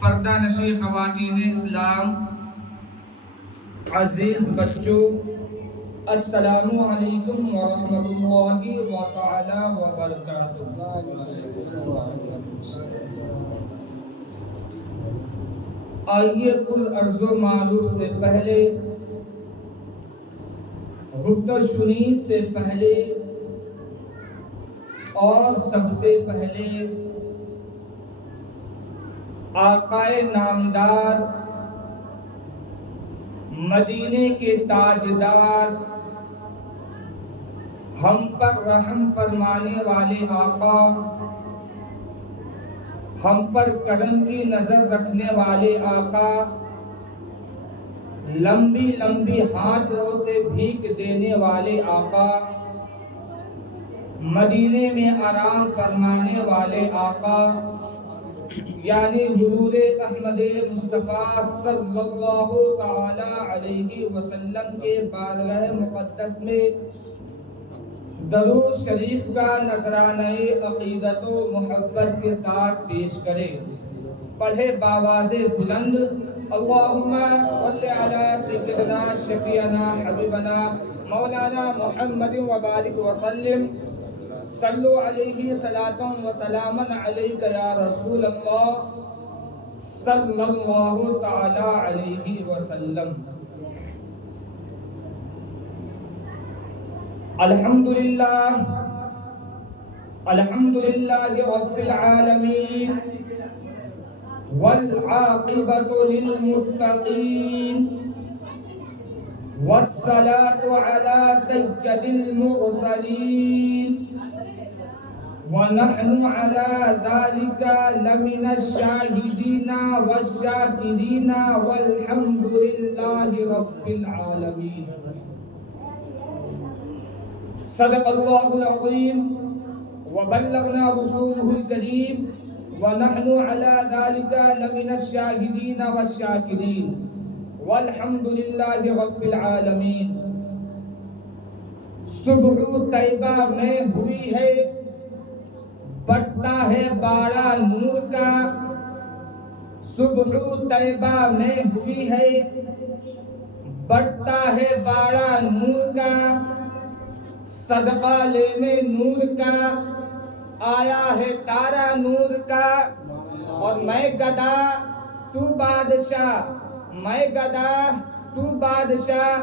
پردہ نشی خواتین اسلام، عزیز بچوں، السلام علیکم ورحمۃ اللہ تعالی وبرکاتہ۔ آئیے کل عرض و معروف سے پہلے، گفتگو شنید سے پہلے اور سب سے پہلے آقائے نامدار، مدینے کے تاجدار، ہم پر رحم فرمانے والے آقا، ہم پر کرم کی نظر رکھنے والے آقا، لمبی لمبی ہاتھوں سے بھیک دینے والے آقا، مدینے میں آرام فرمانے والے آقا، یعنی حضور احمد مصطفیٰ صلی اللہ تعالی علیہ وسلم کے بارگاہ مقدس میں درود شریف کا نذرانہ عقیدت و محبت کے ساتھ پیش کرے۔ پڑھے باواز بلند، اللہم صلی علی سیدنا شفیعنا حبیبنا مولانا محمد وبارک وسلم، صلو علیہ صلاۃ و سلاما علیک یا رسول اللہ صلی اللہ تعالی علیہ وسلم۔ الحمدللہ رب العالمین والعاقبۃ للمتقین والصلاة علی سید المرسلین ونحن على ذلك لمن الشاهدين والشاكرين والحمد لله رب العالمين۔ صدق الله العظيم وبلغنا رسوله الكريم ونحن على ذلك لمن الشاهدين والشاكرين والحمد لله رب العالمين۔ صبح طیبہ میں ہوئی ہے، بڑھتا ہے باڑا نور کا، صبح طیبہ میں ہوئی ہے، بڑھتا ہے باڑا نور کا، صدقہ لینے نور کا، آیا ہے تارا نور کا، اور میں گدا تو بادشاہ، میں گدا تو بادشاہ،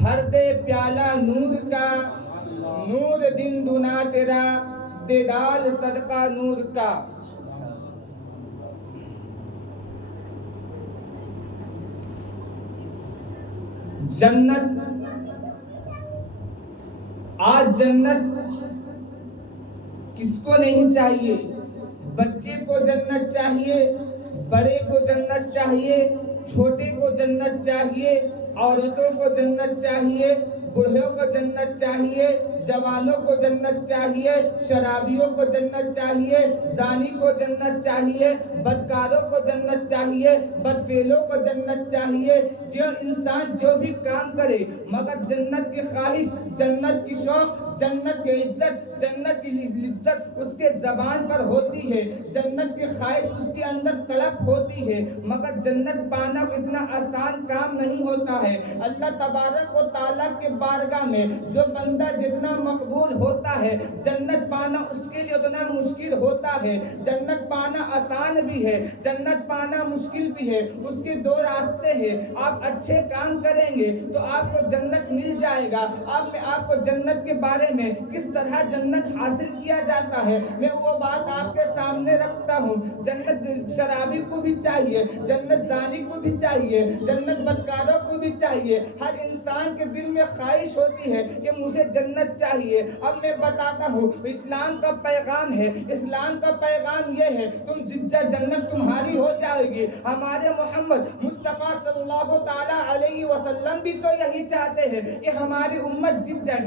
بھر دے پیالہ نور کا، نور دن دنا تیرا، دے ڈال صدقہ نور کا۔ جنت، آج جنت کس کو نہیں چاہیے؟ بچے کو جنت چاہیے، بڑے کو جنت چاہیے، چھوٹے کو جنت چاہیے، عورتوں کو جنت چاہیے، بوڑھوں کو جنت چاہیے، جوانوں کو جنت چاہیے، شرابیوں کو جنت چاہیے، زانی کو جنت چاہیے، بدکاروں کو جنت چاہیے، بدفعلوں کو جنت چاہیے۔ جو انسان جو بھی کام کرے مگر جنت کی خواہش، جنت کی شوق، جنت کی عزت، جنت کی لذت اس کے زبان پر ہوتی ہے، جنت کی خواہش اس کے اندر طلب ہوتی ہے، مگر جنت پانا اتنا آسان کام نہیں ہوتا ہے۔ اللہ تبارک و تعالیٰ کے بارگاہ میں جو بندہ جتنا مقبول ہوتا ہے، جنت پانا اس کے لیے اتنا مشکل ہوتا ہے۔ جنت پانا آسان بھی ہے، جنت پانا مشکل بھی ہے۔ اس کے دو راستے ہیں، آپ اچھے کام کریں گے تو آپ کو جنت مل جائے گا۔ آپ کو جنت کے بارے میں کس طرح جنت حاصل کیا جاتا ہے میں وہ بات آپ کے سامنے رکھتا ہوں۔ جنت شرابی کو بھی چاہیے، جنت زانی کو بھی چاہیے، جنت بدکاروں کو بھی چاہیے۔ ہر انسان کے دل میں خواہش ہوتی ہے کہ مجھے جنت چاہیے۔ اب میں بتاتا ہوں اسلام کا پیغام ہے، اسلام کا پیغام یہ ہے جنت تمہاری ہو جائے گی۔ ہمارے محمد مصطفیٰ صلی اللہ تعالی علیہ وسلم بھی تو یہی چاہتے ہیں کہ ہماری امت جیت جائے،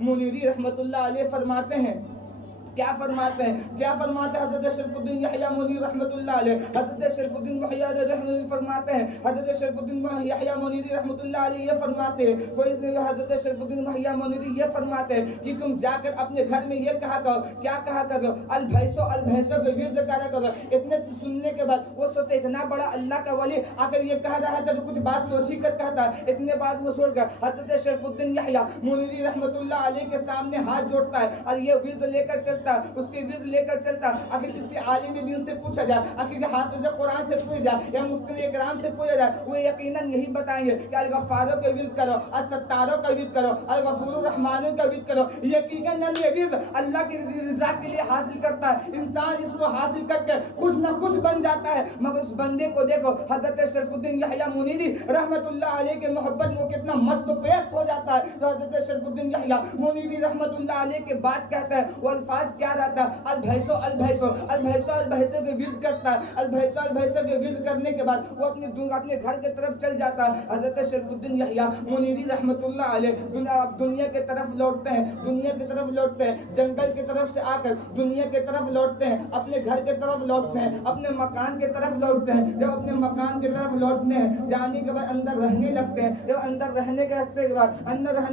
منیری رحمۃ اللہ علیہ فرماتے ہیں، کیا فرماتے ہیں حضرت شریف الدین یحییٰ منیری رحمۃ اللہ علیہ، حضرت شریف الدین یحییٰ فرماتے ہیں، حضرت شریف الدین یحییٰ منیری رحمۃ اللہ علیہ یہ فرماتے ہیں، کوئی حضرت شریف الدین یحییٰ منیری یہ فرماتے ہیں کہ تم جا کر اپنے گھر میں یہ کہا کرو، کیا کہا کرو، البھیسو البھیسو کے ورد کرا کرو۔ اتنے سننے کے بعد وہ سوچتے اتنا بڑا اللہ کا ولی آخر یہ کہہ رہا ہے تو کچھ بات سوچ ہی کر کہتا ہے۔ اتنے بعد وہ سوچ کر حضرت شریف الدین یحییٰ منیری رحمۃ اللہ علیہ کے سامنے ہاتھ جوڑتا ہے اور یہ ورد لے کر چلتا ہے، اس کے ورد لے کر چلتا۔ اگر کسی عالم دین سے پوچھا جائے، اگر حافظ قرآن سے پوچھا جائے یا مفتی اکرام سے پوچھا جائے، وہ یقیناً یہی بتائیں گے کہ الغفاروں کا ورد کرو، الستاروں کا ورد کرو، الغفور الرحمانوں کا ورد کرو۔ یقیناً یہ ورد اللہ کی رضا کے لیے حاصل کرتا ہے، انسان اس کو حاصل کر کے کچھ نہ کچھ بن جاتا ہے۔ مگر اس بندے کو دیکھو حضرت شریف الدین یحییٰ منیری رحمۃ اللہ علیہ کے محبت میں وہ کتنا مست و پیست ہو جاتا ہے۔ تو حضرت شریف الدین یحییٰ منیری رحمۃ اللہ علیہ کے بات کہتا ہے، وہ الفاظ کیا رہتا ہے، البھیسو البھیسو البھیسو البھیسو کے ورد کرتا ہے، البھیسو البھیسو کے ورد کرنے کے بعد وہ اپنے گھر کی طرف چل جاتا ہے۔ حضرت شریف الدین یحییٰ منیری رحمۃ اللہ علیہ دنیا کی طرف لوٹتے ہیں، دنیا کی طرف لوٹتے ہیں، جنگل کی طرف سے آ کر دنیا کی طرف لوٹتے ہیں، اپنے گھر کی طرف لوٹتے ہیں، اپنے مکان کی طرف لوٹتے ہیں۔ جب اپنے مکان کی طرف لوٹنے ہیں، جانے کے بعد اندر رہنے لگتے ہیں۔ جب اندر رہنے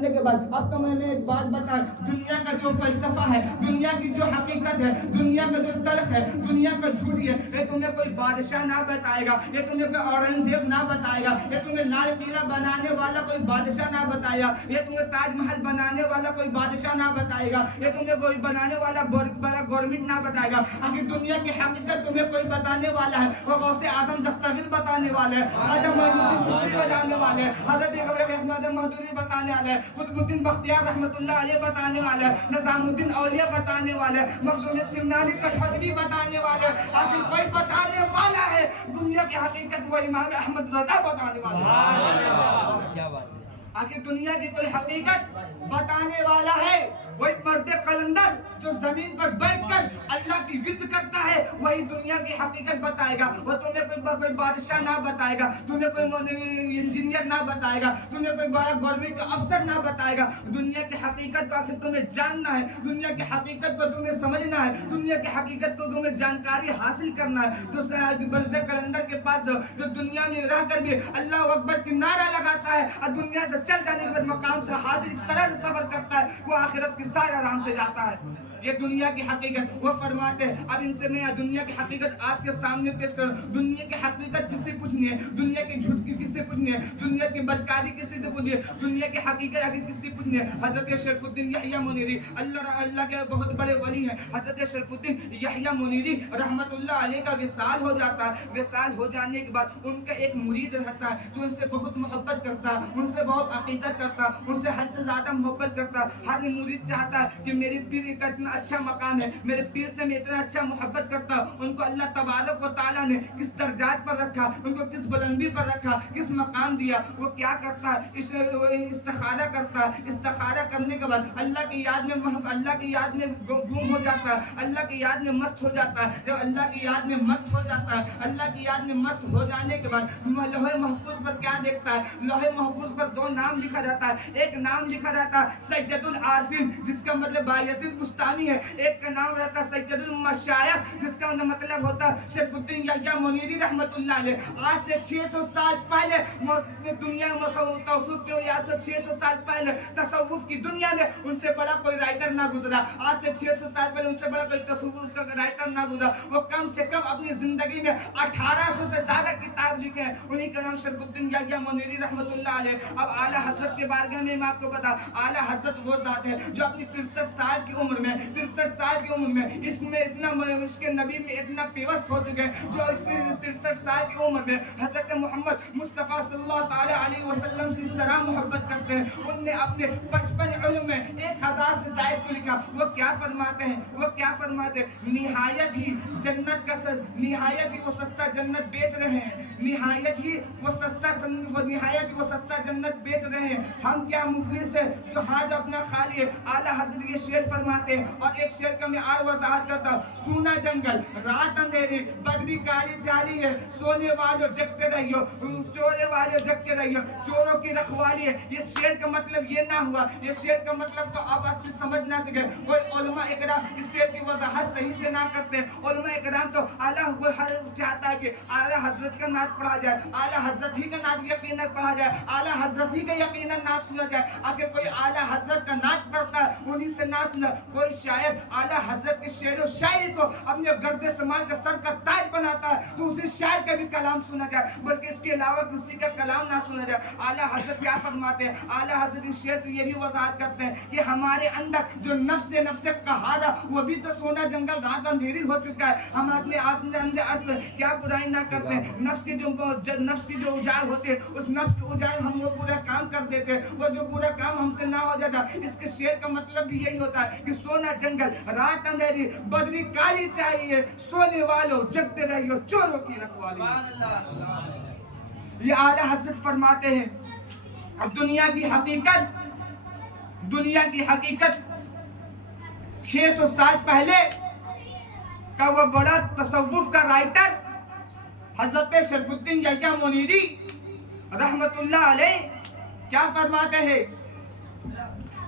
کے بعد اب تو میں نے ایک بات بتائی، دنیا کا جو فلسفہ ہے، دنیا کی جو حقیقت ہے، دنیا کا جو تلخ ہے، دنیا کا جھوٹ ہے، یہ تمہیں کوئی بادشاہ نہ بتائے گا، یہ تمہیں کوئی اورنگزیب نہ بتائے گا، یہ تمہیں لال قلعہ بنانے والا کوئی بادشاہ نہ بتائے گا، یہ تمہیں تاج محل بنانے والا کوئی بادشاہ نہ بتائے گا، یہ تمہیں کوئی بنانے والا بڑا گورنمنٹ نہ بتائے گا۔ اگر دنیا کی حقیقت تمہیں کوئی بتانے والا ہے، وہ غوث اعظم دستگیر بتانے والے ہیں، خواجہ معین الدین چشتی بتانے والے ہیں، حضرت احمد مہدوی بتانے والے ہیں، قطب الدین بختیار رحمۃ اللہ علیہ بتانے والے ہیں، نظام الدین اولیاء بتانے والے ہیں، مخزوم سمنانی کشمکشی بتانے والے ہیں۔ آخر کوئی بتانے والا ہے دنیا کی حقیقت، وہ امام احمد رضا بتانے والا ہے۔ آخر دنیا کی کوئی حقیقت بتانے والا ہے، وہی مرد قلندر جو زمین پر بیٹھ کر اللہ کی ورد کرتا ہے، وہی دنیا کی حقیقت بتائے گا۔ وہ تمہیں کوئی بادشاہ نہ بتائے گا، تمہیں کوئی انجینئر نہ بتائے گا، تمہیں کوئی بڑا گورنمنٹ کا افسر نہ بتائے گا۔ دنیا کی حقیقت کو آخر تمہیں جاننا ہے، دنیا کی حقیقت کو تمہیں سمجھنا ہے، دنیا کی حقیقت کو تمہیں جانکاری حاصل کرنا ہے۔ تو مرد قلندر کے پاس جو دنیا میں رہ کر بھی اللہ اکبر کی نعرہ لگاتا ہے اور دنیا سے چل جانے کے بعد مقام سے حاصل اس طرح سے صبر کرتا ہے، وہ آخرت کی سارے آرام سے جاتا ہے۔ یہ دنیا کی حقیقت وہ فرماتے ہیں۔ اب ان سے میں دنیا کی حقیقت آپ کے سامنے پیش کروں۔ دنیا کی حقیقت کس سے پوچھنی ہے؟ دنیا کے جھوٹ کی کس سے پوچھنی ہے؟ دنیا کی بدکاری کس سے پوچھنی ہے؟ دنیا کی حقیقت آخر کس سے پوچھنی ہے؟ حضرت شریف الدین یحییٰ منیری اللہ کے بہت بڑے ولی ہیں۔ حضرت شریف الدین یحییٰ منیری رحمۃ اللہ علیہ کا وصال ہو جاتا ہے۔ وصال ہو جانے کے بعد ان کا ایک مرید رہتا ہے جو ان سے بہت محبت کرتا ہے، ان سے بہت عقیدت کرتا ہے، ان سے حد سے زیادہ محبت کرتا ہے۔ ہر مرید چاہتا ہے کہ میری پیر کا اتنا اچھا مقام ہے، میرے پیر سے میں اتنا اچھا محبت کرتا ہوں۔ ان کو اللہ تبارک و تعالیٰ نے کس درجات پر رکھا، ان کو کس بلندی پر رکھا، کس مقام دیا، وہ کیا کرتا ہے؟ استخارہ کرتا ہے۔ استخارہ کرنے کے بعد اللہ کی یاد میں گم ہو جاتا ہے، اللہ کی یاد میں مست ہو جاتا ہے۔ جب اللہ کی یاد میں مست ہو جاتا ہے، اللہ کی یاد میں مست ہو جانے کے بعد لوح محفوظ پر کیا دیکھتا ہے؟ لوح محفوظ پر دو نام لکھا جاتا ہے۔ ایک نام لکھا جاتا ہے سید العارفین، جس کا مطلب بایزید بستانی ہے۔ ایک کا نام رہتا ہے سید المشایخ، جس کا مطلب ہوتا ہے شریف الدین یحییٰ منیری رحمۃ اللہ علیہ۔ آج سے 600 سال پہلے دنیا میں تصوف کے آج سے 600 سال پہلے تصوف کی دنیا میں ان سے بڑا کوئی رائٹر نہ گزرا۔ آج سے 600 سال پہلے ان سے بڑا کوئی تصوف کا رائٹر نہ گزرا۔ وہ کم سے کم اپنی زندگی میں 1800 سے زیادہ کتاب لکھے ہیں، انہی کا نام شریف الدین یحییٰ منیری رحمۃ اللہ علیہ۔ اب اعلیٰ حضرت کے بارگاہ میں آپ کو بتا، اعلیٰ حضرت وہ ذات ہے جو اپنی 63 سال کی عمر میں اس میں اتنا اس کے نبی میں اتنا پیوست ہو چکے ہیں، جو اس کے 63 سال کی عمر میں حضرت محمد مصطفیٰ صلی اللہ تعالی علیہ وسلم سے اس طرح محبت کرتے ہیں۔ ان نے اپنے 55 علم میں 1000 سے زائد کو لکھا۔ وہ کیا فرماتے ہیں؟ نہایت ہی وہ سستا جنت بیچ رہے ہیں، نہایت ہی وہ سستا جنت بیچ رہے ہیں۔ ہم کیا مفلس ہے جو ہاتھ اپنا خالی ہے۔ اعلیٰ حضرت یہ شعر فرماتے ہیں، اور ایک شعر کا میں اور وضاحت کرتا ہوں. سونا جنگل رات اندھیری بدری کالی جالی ہے, سونے والوں جگتے رہیو, چورے والوں جگتے رہیو, چوروں کی رکھوالی ہے. یہ شعر کا مطلب یہ نہ ہوا, یہ شعر کا مطلب تو آپ اصلی سمجھ نہ سکے. کوئی علماء اکرام اس شعر کی وضاحت صحیح سے نہ کرتے. علماء اکرام تو اعلیٰ وہ ہر چاہتا ہے کہ اعلیٰ حضرت کا نعت پڑھا جائے, اعلیٰ حضرت ہی کا نعت یقیناً پڑھا جائے, اعلیٰ حضرت ہی کا یقیناً نعت سنا جائے. اگر کوئی اعلیٰ حضرت کا نعت پڑھتا ہے انہیں سے نعت نہ, کوئی شاعر اعلیٰ حضرت کے شعر و شاعری کو اپنے گرد سمان کا سر کا تاج بناتا ہے تو اسے شاعر کا بھی کلام سنا جائے, بلکہ اس کے علاوہ کسی کا کلام نہ سنا جائے. اعلیٰ حضرت کیا فرماتے ہیں؟ اعلیٰ حضرت اس شعر سے یہ بھی وضاحت کرتے ہیں کہ ہمارے اندر جو نفس قہارا وہ بھی تو سونا جنگل رات اندھیری ہو چکا ہے. ہم اپنے اندر عرض کیا برائی نہ کرتے ہیں. نفس کی جو اجاڑ ہوتے ہیں اس نفس کے اجاڑ ہم وہ پورا کام کر دیتے ہیں, وہ جو پورا کام ہم سے نہ ہو جاتا. اس کے شعر کا مطلب بھی یہی ہوتا ہے کہ سونا جنگل رات اندھیری بدری کالی چاہیے, سونے والوں جگتے رہیو, چوروں کی رکھوالی. یہ اعلیٰ حضرت فرماتے ہیں. اب دنیا کی حقیقت 600 سال پہلے کا وہ بڑا تصوف کا رائٹر حضرت شرف الدین یحییٰ منیری رحمت اللہ علیہ کیا فرماتے ہیں؟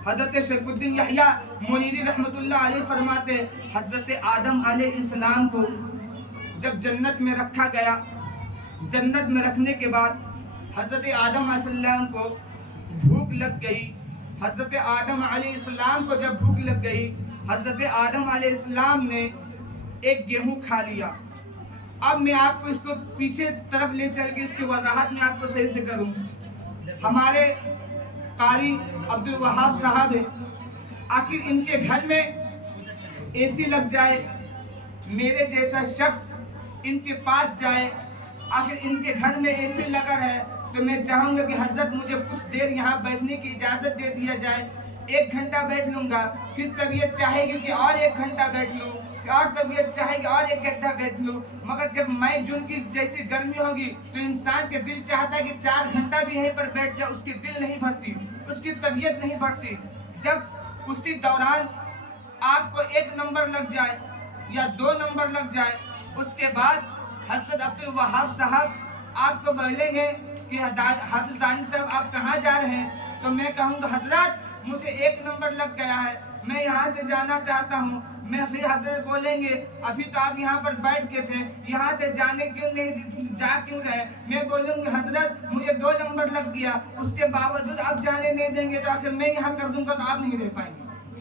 حضرت شرف الدین یحییٰ منیری رحمت اللہ علیہ فرماتے ہیں حضرت آدم علیہ السلام کو جب جنت میں رکھا گیا, جنت میں رکھنے کے بعد حضرت آدم علیہ السلام کو بھوک لگ گئی. حضرت آدم علیہ السلام کو جب بھوک لگ گئی, حضرت آدم علیہ السلام نے ایک گیہوں کھا لیا. اب میں آپ کو اس کو پیچھے طرف لے چل کے اس کی وضاحت میں آپ کو صحیح سے کروں. ہمارے قاری عبد الوہاب صاحب ہیں, آخر ان کے گھر میں اے سی لگ جائے, میرے جیسا شخص ان کے پاس جائے, آخر ان کے گھر میں اے سی لگا رہے تو میں چاہوں گا کہ حضرت مجھے کچھ دیر یہاں بیٹھنے کی اجازت دے دیا جائے. 1 گھنٹہ بیٹھ لوں گا, پھر طبیعت چاہے گی کہ اور 1 گھنٹہ بیٹھ لوں, اور طبیعت چاہے گی اور 1 گھنٹہ بیٹھ لوں. مگر جب مئی جون کی جیسی گرمی ہوگی تو انسان کے دل چاہتا ہے کہ 4 گھنٹہ بھی یہیں پر بیٹھ جائے, اس کی دل نہیں بھرتی, اس کی طبیعت نہیں بھرتی. جب اسی دوران آپ کو 1 نمبر لگ جائے یا 2 نمبر لگ جائے, اس کے بعد حضرت عبد الوہاب صاحب آپ کو بولیں گے کہ حافظ دانی صاحب آپ کہاں جا رہے ہیں, تو میں کہوں گا حضرت مجھے 1 نمبر لگ گیا ہے, میں یہاں سے جانا چاہتا ہوں. میں پھر حضرت بولیں گے ابھی تو آپ یہاں پر بیٹھ کے تھے, یہاں سے جانے کیوں نہیں, جا کیوں رہے؟ میں بولوں گی حضرت مجھے 2 نمبر لگ گیا, اس کے باوجود آپ جانے نہیں دیں گے تو آخر میں یہاں کر دوں گا تو آپ نہیں رہ پائیں گے.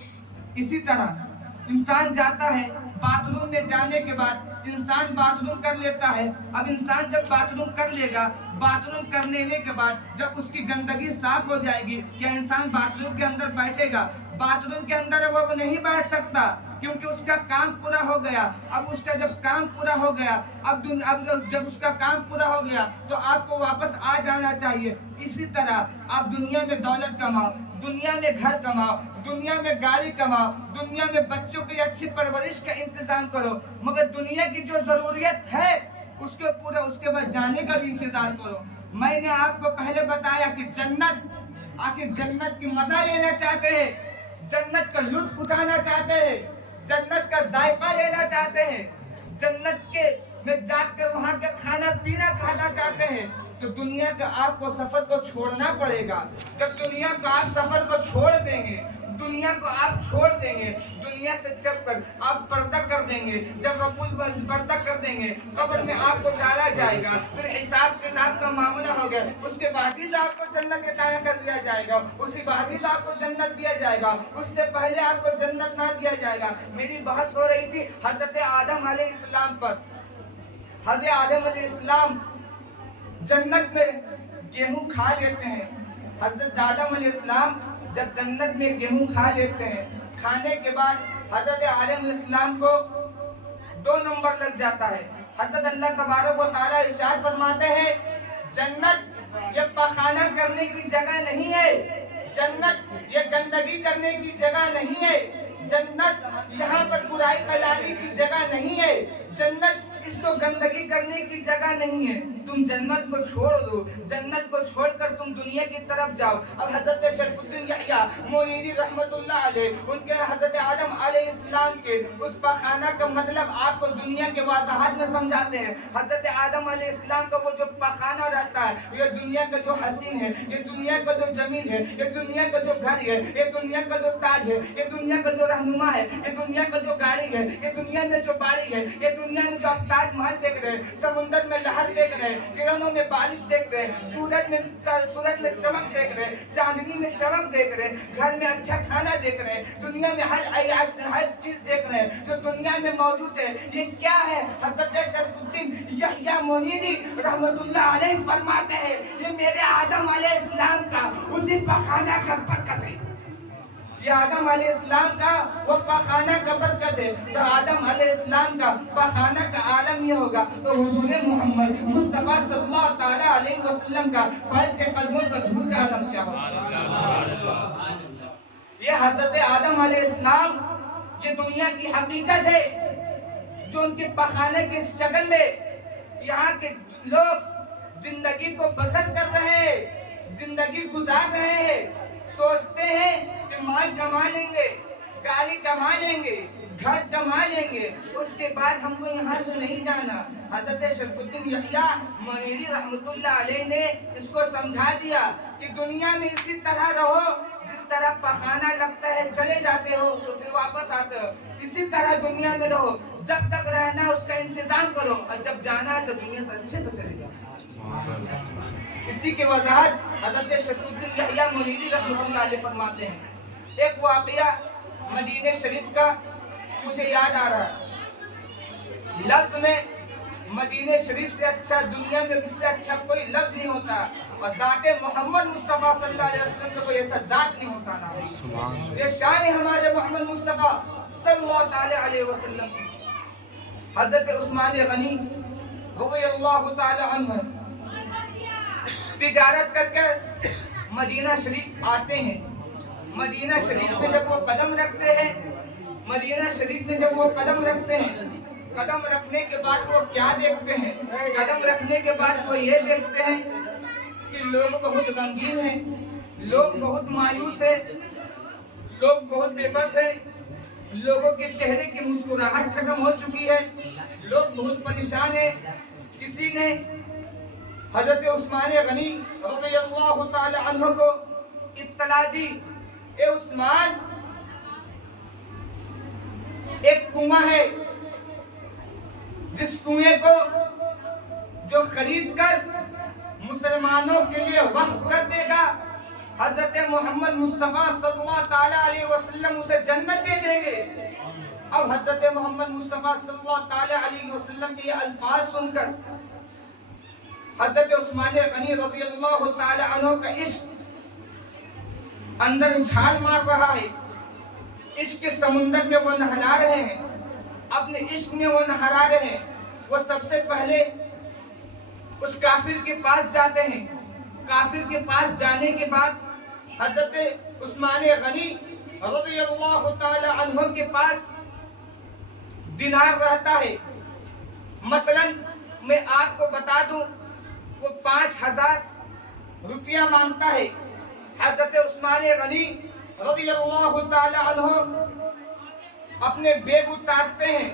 اسی طرح انسان جاتا ہے باتھ روم میں, جانے کے بعد انسان باتھ روم کر لیتا ہے. اب انسان جب باتھ روم کر لے گا, باتھ روم کر لینے کے بعد جب اس کی گندگی صاف ہو جائے گی, کیا انسان باتھ روم کے اندر بیٹھے گا؟ باتھ روم کے اندر وہ نہیں بیٹھ سکتا کیونکہ اس کا کام پورا ہو گیا. اب اس کا جب کام پورا ہو گیا, اب جب اس کا کام پورا ہو گیا تو آپ کو واپس آ جانا چاہیے. اسی طرح آپ دنیا میں دولت کماؤ, دنیا میں گھر کماؤ, دنیا میں گاڑی کماؤ, دنیا میں بچوں کی اچھی پرورش کا انتظام کرو, مگر دنیا کی جو ضروریت ہے اس کے پورا, اس کے بعد جانے کا بھی انتظار کرو. میں نے آپ کو پہلے بتایا کہ جنت, آخر جنت کی مزہ لینا چاہتے ہیں, جنت کا لطف اٹھانا چاہتے ہیں, جنت کا ذائقہ لینا چاہتے ہیں, جنت کے میں جا کر وہاں کا کھانا پینا کھانا چاہتے ہیں, تو دنیا کا آپ کو سفر کو چھوڑنا پڑے گا. جب دنیا کو آپ سفر کو چھوڑ دیں گے, دنیا کو آپ چھوڑ دیں گے, دنیا سے جب کر آپ پردہ کر دیں گے, جب پردہ کر دیں گے, قبر میں آپ کو ڈالا جائے گا, پھر حساب کتاب کا معاملہ ہو گیا, اس کے بعد ہی آپ کو جنت عطا کر دیا جائے گا, اسی بعد ہی آپ کو جنت دیا جائے گا, اس سے پہلے آپ کو جنت نہ دیا جائے گا. میری بحث ہو رہی تھی حضرت آدم علیہ السلام پر. حضرت آدم علیہ السلام جنت میں گیہوں کھا لیتے ہیں. حضرت آدم علیہ السلام جب جنت میں گیہوں کھا لیتے ہیں, کھانے کے بعد حضرت آدم علیہ السلام کو 2 نمبر لگ جاتا ہے. حضرت اللہ تبارک و تعالیٰ ارشاد فرماتے ہیں جنت یہ پخانہ کرنے کی جگہ نہیں ہے, جنت یہ گندگی کرنے کی جگہ نہیں ہے, جنت یہاں پر برائی پھیلانے کی جگہ نہیں ہے, جنت اس کو گندگی کرنے کی جگہ نہیں ہے. تم جنت کو چھوڑ دو, جنت کو چھوڑ کر تم دنیا کی طرف جاؤ. اب حضرت شریف الدین یحییٰ منیری رحمت اللہ علیہ ان کے حضرت آدم علیہ السلام کے اس پخانہ کا مطلب آپ کو دنیا کے وضاحت میں سمجھاتے ہیں. حضرت آدم علیہ السلام کا وہ جو پخانہ رہتا ہے, یہ دنیا کا جو حسین ہے, یہ دنیا کا جو جمیل ہے, یہ دنیا کا جو گھر ہے, یہ دنیا کا جو تاج ہے, یہ دنیا کا جو رہنما ہے, یہ دنیا کا جو گاڑی ہے, یہ دنیا میں جو باری ہے, یہ دنیا میں جو آپ تاج محل دیکھ رہے ہیں, سمندر میں لہر دیکھ رہے ہیں, کرنوں میں بارش دیکھ رہے ہیں, سورج میں چمک دیکھ رہے ہیں, چاندنی میں چمک دیکھ رہے ہیں, گھر میں اچھا کھانا دیکھ رہے ہیں, دنیا میں ہر چیز دیکھ رہے ہیں جو دنیا میں موجود ہے. یہ کیا ہے؟ حضرت شریف الدین یحییٰ منیری رحمت اللہ علیہ فرماتے ہیں یہ میرے آدم علیہ السلام کا اسی پخانہ کا برکت ہے. یہ آدم علیہ السلام کا وہ پخانہ کا برکت ہے. تو آدم علیہ السلام کا پخانہ کا عالم یہ ہوگا تو حضور محمد مصطفیٰ صلی اللہ تعالی علیہ وسلم کا پلتے قدموں کا دھول کا عالم شاہ ہوگا. یہ حضرت آدم علیہ السلام یہ دنیا کی حقیقت ہے جو ان کے پخانے کی شکل میں یہاں کے لوگ زندگی کو بسر کر رہے ہیں, زندگی گزار رہے ہیں. سوچتے ہیں کہ مال کما لیں گے, گاڑی کما لیں گے, گھر کما لیں گے, اس کے بعد ہم کو یہاں سے نہیں جانا. حضرت شریف الدین یحییٰ منیری رحمت اللہ علیہ نے اس کو سمجھا دیا کہ دنیا میں اسی طرح رہو جس طرح پخانہ لگتا ہے چلے جاتے ہو تو پھر واپس آتے ہو, اسی طرح دنیا میں رہو. جب تک رہنا اس کا انتظام کرو اور جب جانا ہے تو دنیا سے اچھے سے چلے جاؤ. اسی کی وضاحت حضرت شریف الدین یحییٰ منیری رحمۃ اللہ علیہ فرماتے ہیں. ایک واقعہ مدینہ شریف کا مجھے یاد آ رہا ہے. لفظ میں مدینہ شریف سے اچھا دنیا میں اس سے اچھا کوئی لفظ نہیں ہوتا, اور ذات محمد مصطفیٰ صلی اللہ علیہ وسلم سے کوئی ایسا ذات نہیں ہوتا نا. یہ شان ہے ہمارے محمد مصطفیٰ صلی اللہ تعالی علیہ وسلم. حضرت عثمان غنی رضی اللہ تعالی عنہ تجارت کر کر مدینہ شریف آتے ہیں. مدینہ شریف میں جب وہ قدم رکھتے ہیں, مدینہ شریف میں جب وہ قدم رکھتے ہیں, قدم رکھنے کے بعد وہ کیا دیکھتے ہیں؟ قدم رکھنے کے بعد وہ یہ دیکھتے ہیں کہ لوگ بہت غمگین ہیں, لوگ بہت مایوس ہیں, لوگ بہت بے بس ہیں, لوگوں کے چہرے کی مسکراہٹ ختم ہو چکی ہے, لوگ بہت پریشان ہیں. کسی نے حضرت عثمان غنی رضی اللہ تعالی عنہ کو اطلاع دی, اے عثمان ایک کنواں ہے جس کنویں کو جو خرید کر مسلمانوں کے لیے وقف کر دے گا حضرت محمد مصطفیٰ صلی اللہ تعالی علیہ وسلم اسے جنت دے دیں گے. اب حضرت محمد مصطفیٰ صلی اللہ تعالی علیہ وسلم کے یہ الفاظ سن کر حضرت عثمان غنی رضی اللہ تعالی عنہ کا عشق اندر اچھال مار رہا ہے. عشق کے سمندر میں وہ نہلا رہے ہیں, اپنے عشق میں وہ نہلا رہے ہیں. وہ سب سے پہلے اس کافر کے پاس جاتے ہیں. کافر کے پاس جانے کے بعد حضرت عثمان غنی رضی اللہ تعالی عنہ کے پاس دینار رہتا ہے. مثلا میں آپ کو بتا دوں وہ 5000 روپیہ مانگتا ہے. حضرت عثمان غنی رضی اللہ تعالی عنہ اپنے بیگ اتارتے ہیں.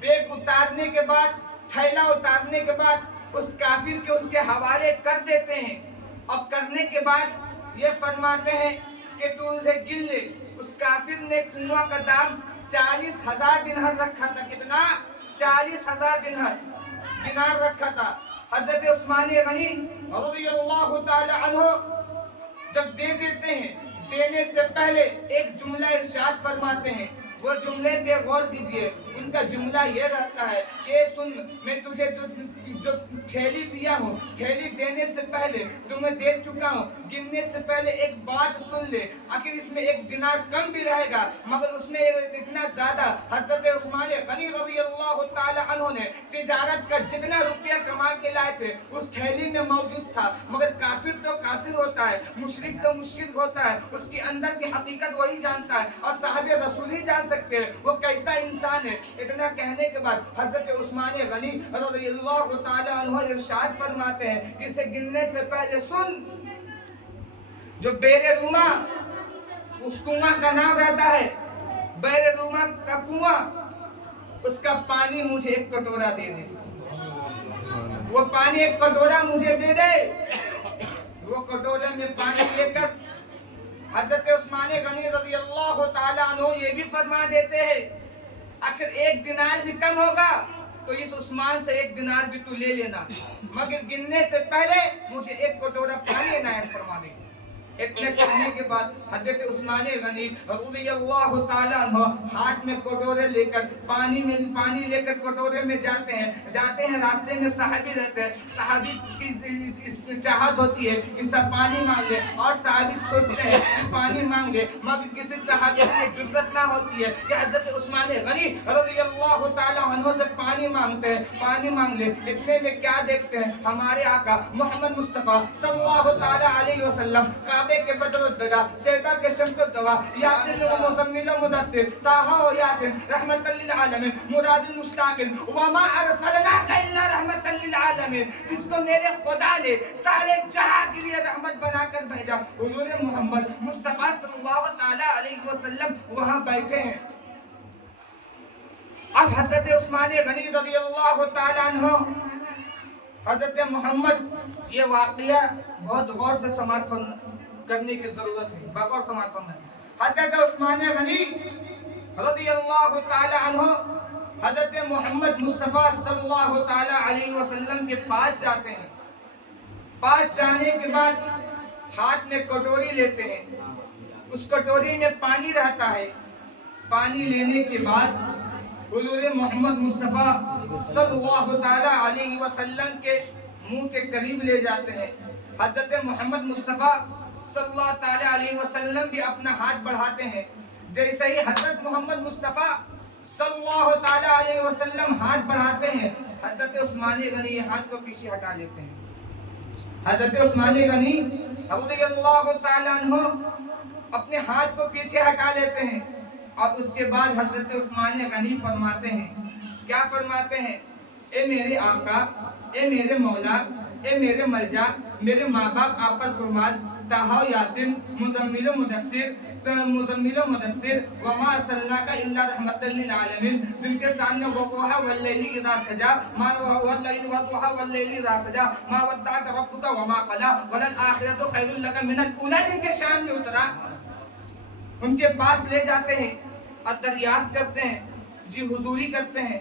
بیگ اتارنے کے بعد, تھیلا اتارنے کے بعد اس کافر کے اس کے حوالے کر دیتے ہیں. اور کرنے کے بعد یہ فرماتے ہیں کہ تو اسے گن لے. اس کافر نے کنواں کا دام 40,000 دینار رکھا تھا. کتنا؟ 40,000 دینار رکھا تھا. حضرت عثمان غنی رضی اللہ تعالی عنہ جب دے دیتے ہیں, دینے سے پہلے ایک جملہ ارشاد فرماتے ہیں. وہ جملے پہ غور کیجئے. ان کا جملہ یہ رہتا ہے کہ سن, میں تجھے جو تھیلی دیا ہوں, تھیلی دینے سے پہلے تمہیں دے چکا ہوں, گننے سے پہلے ایک بات سن لے. آخر اس میں ایک دینار کم بھی رہے گا مگر اس میں اتنا زیادہ. حضرت عثمان غنی رضی اللہ تعالی عنہ نے تجارت کا جتنا روپیہ کما کے لائے تھے اس تھیلی میں موجود تھا. مگر کافر تو کافر ہوتا ہے, مشرک تو مشرک ہوتا ہے, اس کے اندر کی حقیقت وہی جانتا ہے, اور صاحب رسول ہی جان سکتے ہیں وہ کیسا انسان ہے. اتنا کہنے کے بعد حضرت عثمان غنی رضی اللہ تعالیٰ عنہ ارشاد فرماتے ہیں کہ اسے گننے سے پہلے سن، جو بیر روما اس کنواں کا نام رہتا ہے، بیر روما کا کنواں، اس کا پانی مجھے ایک کٹورا دے دے، وہ پانی ایک کٹورا مجھے دے دے۔ وہ کٹورے میں پانی لے کر حضرت عثمان غنی رضی اللہ تعالیٰ عنہ یہ بھی فرما دیتے ہیں اگر ایک دینار بھی کم ہوگا تو اس عثمان سے ایک دینار بھی تو لے لینا، مگر گننے سے پہلے مجھے ایک کٹورا پانی عنایت فرما دے۔ اتنے کہنے کے بعد حضرت عثمان غنی رضی اللہ تعالیٰ عنہ ہاتھ میں کٹورے لے کر پانی لے کر کٹورے میں جاتے ہیں، راستے میں صحابی رہتے ہیں، صحابی کی چاہت ہوتی ہے کہ سب پانی مانگ لے، اور صحابی سوچتے ہیں کہ پانی مانگ لے، مگر کسی صحابی کی جرأت نہ ہوتی ہے کہ حضرت عثمان غنی رضی اللہ تعالیٰ عنہ سے پانی مانگ لے۔ اتنے میں کیا دیکھتے ہیں، ہمارے آقا محمد مصطفیٰ صلی اللہ تعالیٰ علیہ وسلم کعبے کے بدر الدجا، شیبہ کے شمس الدوا، یاسین و مزمل و مدثر، طٰہٰ و یاسین رحمت للعالمین، مراد المشتاقین، وما ارسلناک الا رحمت للعالمین، جس کو میرے خدا نے سارے جہاں کے لیے رحمت بنا کر بھیجا۔ حضور محمد مصطفیٰ صلی اللہ تعالیٰ علیہ وسلم وہاں بیٹھے ہیں۔ اب حضرت عثمان غنی رضی اللہ تعالیٰ عنہ، حضرت محمد، یہ واقعہ بہت غور سے سماعت کرنے کی ضرورت ہے، بغور سماعت کرنا ہے۔ حضرت عثمان غنی رضی اللہ تعالی عنہ حضرت محمد مصطفیٰ صلی اللہ تعالی علیہ وسلم کے پاس جاتے ہیں۔ پاس جانے کے بعد ہاتھ میں کٹوری لیتے ہیں، اس کٹوری میں پانی رہتا ہے۔ پانی لینے کے بعد حضور محمد مصطفیٰ صلی اللہ تعالی علیہ وسلم کے منہ کے قریب لے جاتے ہیں۔ حضرت محمد مصطفیٰ صلی اللہ تعالی علیہ وسلم بھی اپنا ہاتھ بڑھاتے ہیں۔ جیسے ہی حضرت محمد مصطفیٰ صلی اللہ تعالی علیہ وسلم ہاتھ بڑھاتے ہیں، حضرت عثمان غنی یہ ہاتھ کو پیچھے ہٹا لیتے ہیں۔ حضرت عثمان غنی رضی اللہ تعالی عنہ اپنے ہاتھ کو پیچھے ہٹا لیتے ہیں، اور اس کے بعد حضرت عثمان غنی فرماتے ہیں، کیا فرماتے ہیں؟ اے میرے آقا، اے میرے مولا، اے میرے ملجا، میرے ماں باپ آپ پر قربان، طٰہٰ یاسین مزمل و مدثر، وما ارسلناک الا رحمت للعالمین، جن کے سامنے وضحیٰ واللیل اذا سجا، وضحیٰ واللیل اذا سجا، ما ودعک ربک وما قلی، وللآخرۃ خیر لک من الاولی، جن کے شان میں اترا، ان کے پاس لے جاتے ہیں اور دریافت کرتے ہیں، جی حضوری کرتے ہیں۔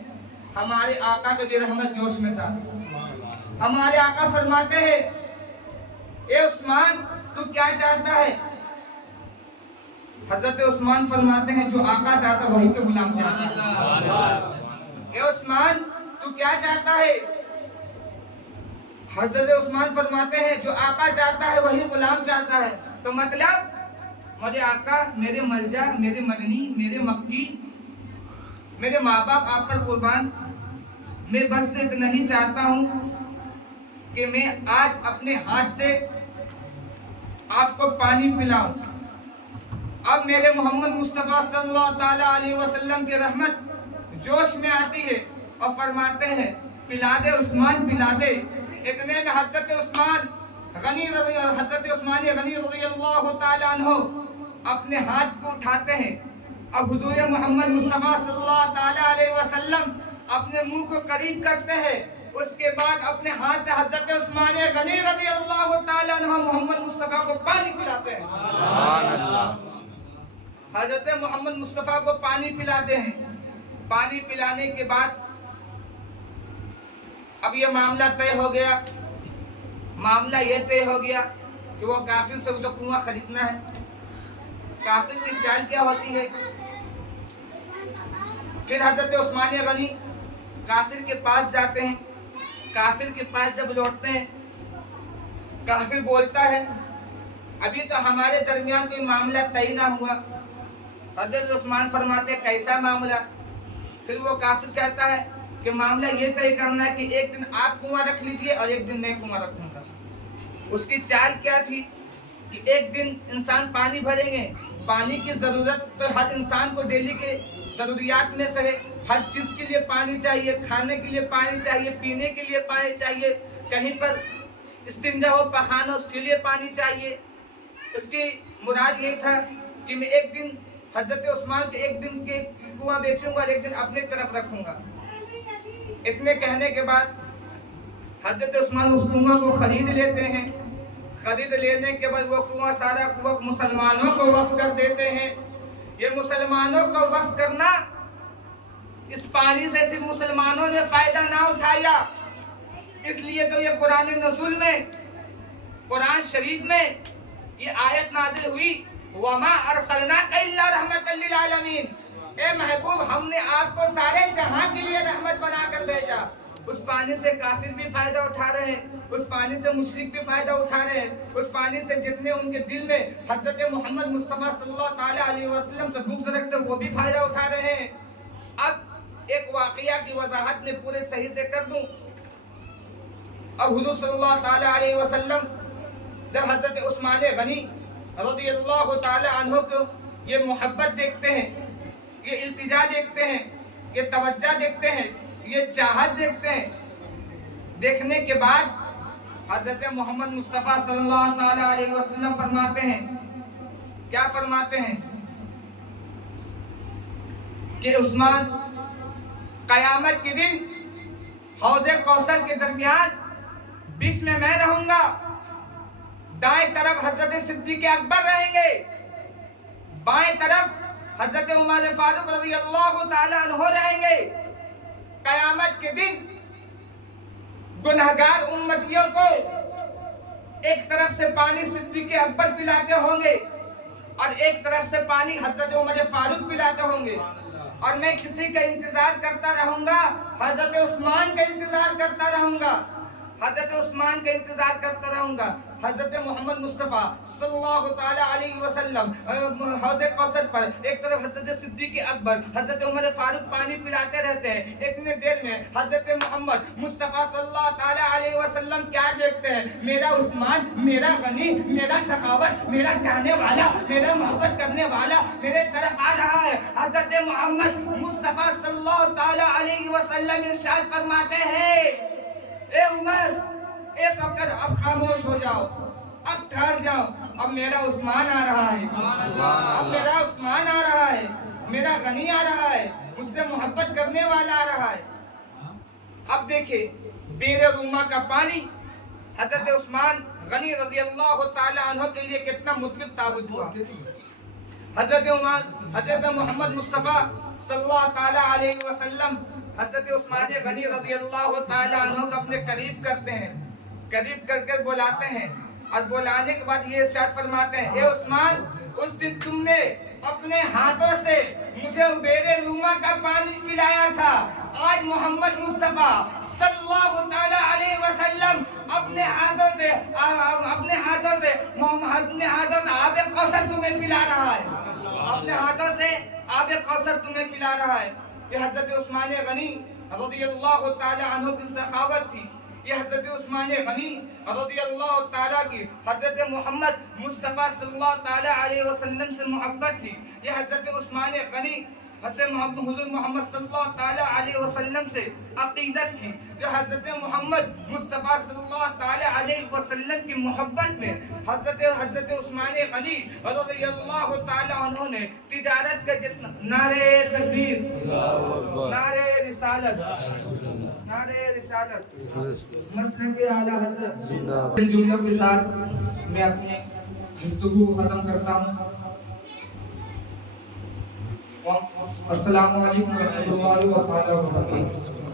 ہمارے آقا کا جو رحمت جوش میں تھا، ہمارے آقا فرماتے ہیں، اے عثمان تو کیا چاہتا ہے؟ حضرت عثمان فرماتے ہیں، جو آقا چاہتا وہی تو غلام چاہتا ہے۔ اے عثمان تو کیا چاہتا ہے؟ حضرت عثمان فرماتے ہیں، جو آقا چاہتا ہے وہی غلام چاہتا ہے۔ تو مطلب میرے آقا، میرے ملجا، میرے مدنی، میرے مکی، میرے ماں باپ آپ پر قربان، میں بس اتنا ہی چاہتا ہوں کہ میں آج اپنے ہاتھ سے آپ کو پانی پلاؤں۔ اب میرے محمد مصطفیٰ صلی اللہ تعالیٰ علیہ وسلم کی رحمت جوش میں آتی ہے اور فرماتے ہیں، پلا دے عثمان، پلا دے۔ اتنے میں حضرت عثمان غنی رضی اللہ تعالیٰ عنہ اپنے ہاتھ کو اٹھاتے ہیں، اب حضور محمد مصطفیٰ صلی اللہ تعالیٰ علیہ وسلم اپنے منہ کو قریب کرتے ہیں۔ اس کے بعد اپنے ہاتھ سے حضرت عثمان غنی رضی اللہ تعالیٰ عنہ محمد مصطفیٰ کو پانی پلاتے ہیں۔ حضرت محمد مصطفیٰ کو پانی پلاتے ہیں۔ پانی پلانے کے بعد اب یہ معاملہ طے ہو گیا، معاملہ یہ طے ہو گیا کہ وہ کافر سے تو کنواں خریدنا ہے۔ کافر کی چال کیا ہوتی ہے؟ پھر حضرت عثمان غنی کافر کے پاس جاتے ہیں۔ کافر کے پاس جب لوٹتے ہیں، کافر بولتا ہے، ابھی تو ہمارے درمیان کوئی معاملہ طے نہ ہوا۔ حضرت عثمان فرماتے ہیں، کیسا معاملہ؟ پھر وہ کافر کہتا ہے کہ معاملہ یہ طے کرنا ہے کہ ایک دن آپ کنواں رکھ لیجئے اور ایک دن میں کنواں رکھوں گا۔ اس کی چال کیا تھی کہ ایک دن انسان پانی بھریں گے، پانی کی ضرورت تو ہر انسان کو ڈیلی کے ضروریات میں سے ہے، ہر چیز کے لیے پانی چاہیے، کھانے کے لیے پانی چاہیے، پینے کے لیے پانی چاہیے، کہیں پر استنجا ہو پخانا اس کے لیے پانی چاہیے۔ اس کی مراد یہی تھا کہ میں ایک دن حضرت عثمان کے ایک دن کے کنواں بیچوں گا اور ایک دن اپنے طرف رکھوں گا۔ اتنے کہنے کے بعد حضرت عثمان اس کنواں کو خرید لیتے ہیں۔ خرید لینے کے بعد وہ کنواں سارا کنواں مسلمانوں کو وقف کر دیتے ہیں۔ یہ مسلمانوں کو وقف کرنا، اس پانی سے صرف مسلمانوں نے فائدہ نہ اٹھایا، اس لیے تو یہ قرآن نزول میں، قرآن شریف میں یہ آیت نازل ہوئی، وَمَا أَرْسَلْنَاكَ إِلَّا رَحْمَةً لِلْعَالَمِينَ، اے محبوب ہم نے آپ کو سارے جہاں کے لیے رحمت بنا کر بھیجا۔ اس پانی سے کافر بھی فائدہ اٹھا رہے ہیں، اس پانی سے مشرک بھی فائدہ اٹھا رہے ہیں، اس پانی سے جتنے ان کے دل میں حضرت محمد مصطفیٰ صلی اللہ علیہ وسلم سے بغض رکھتے ہیں وہ بھی فائدہ اٹھا رہے ہیں۔ اب ایک واقعہ کی وضاحت میں پورے صحیح سے کر دوں۔ اب حضور صلی اللہ علیہ وسلم جب حضرت عثمان غنی رضی اللہ تعالی عنہ کو یہ محبت دیکھتے ہیں، یہ التجا دیکھتے ہیں، یہ توجہ دیکھتے ہیں، یہ چاہت دیکھتے ہیں، دیکھنے کے بعد حضرت محمد مصطفیٰ صلی اللہ علیہ وسلم فرماتے ہیں، کیا فرماتے ہیں کہ عثمان قیامت کے دن حوض کوثر کے درمیان بیچ میں رہوں گا، دائیں طرف حضرت صدیق اکبر رہیں گے، بائیں طرف حضرت عمر فاروق رضی اللہ تعالی عنہ رہیں گے۔ قیامت کے دن گنہگار امتیوں کو ایک طرف سے پانی صدیق اکبر پلاتے ہوں گے اور ایک طرف سے پانی حضرت عمر فاروق پلاتے ہوں گے، اور میں کسی کا انتظار کرتا رہوں گا، حضرت عثمان کا انتظار کرتا رہوں گا، حضرت عثمان کا انتظار کرتا رہوں گا۔ حضرت محمد مصطفیٰ صلی اللہ تعالی علیہ وسلم حوض کوثر پر ایک طرف حضرت صدیق اکبر، حضرت عمر فاروق پانی پلاتے رہتے ہیں۔ اتنے دیر میں حضرت محمد مصطفیٰ صلی اللہ تعالی علیہ وسلم کیا دیکھتے ہیں؟ میرا عثمان، میرا غنی، میرا سخاوت، میرا چاہنے والا، میرا محبت کرنے والا میرے طرف آ رہا ہے۔ حضرت محمد مصطفیٰ صلی اللہ تعالی علیہ وسلم ارشاد فرماتے ہیں، اے عمر، ایک وقت اب خاموش ہو جاؤ، اب ٹھہر جاؤ، اب میرا عثمان آ رہا ہے، اب میرا عثمان آ رہا ہے، میرا غنی آ رہا ہے، مجھ سے محبت کرنے والا آ رہا ہے۔ اب دیکھیں بئر روما کا پانی حضرت عثمان غنی رضی اللہ تعالی عنہ کے لیے کتنا مثبت ثابت ہوا۔ حضرت محمد مصطفیٰ صلی اللہ تعالی علیہ وسلم حضرت عثمان غنی رضی اللہ تعالی عنہ کو اپنے قریب کرتے ہیں، قریب کر کر بلاتے ہیں، اور بلانے کے بعد یہ ارشاد فرماتے ہیں، اے عثمان، اس دن تم نے اپنے ہاتھوں سے مجھے بئر روما کا پانی پلایا تھا، آج محمد مصطفیٰ صلی اللہ تعالی علیہ وسلم اپنے ہاتھوں سے آب کوثر تمہیں پلا رہا ہے، اپنے ہاتھوں سے آب کوثر تمہیں پلا رہا ہے۔ یہ حضرت عثمان غنی رضی اللہ تعالی عنہ کی سخاوت تھی، یہ حضرت عثمان غنی رضی اللہ تعالیٰ کی حضرت محمد مصطفیٰ صلی اللہ تعالی علیہ وسلم سے محبت تھی، یہ حضرت عثمان غنی حضور محمد صلی اللہ تعالی علیہ وسلم سے عقیدت تھی، جو حضرت محمد مصطفیٰ صلی اللہ تعالی علیہ وسلم کی محبت میں حضرت عثمان غنی رضی اللہ تعالی عنہ نے تجارت کا جتنا نعرہ تکبیر، نعرہ رسالت، نعرہ رسالت، مسلک اعلیٰ حضرت، ان جملوں کے ساتھ میں اپنے گفتگو ختم کرتا ہوں۔ السلام علیکم ورحمۃ اللہ وبرکاتہ۔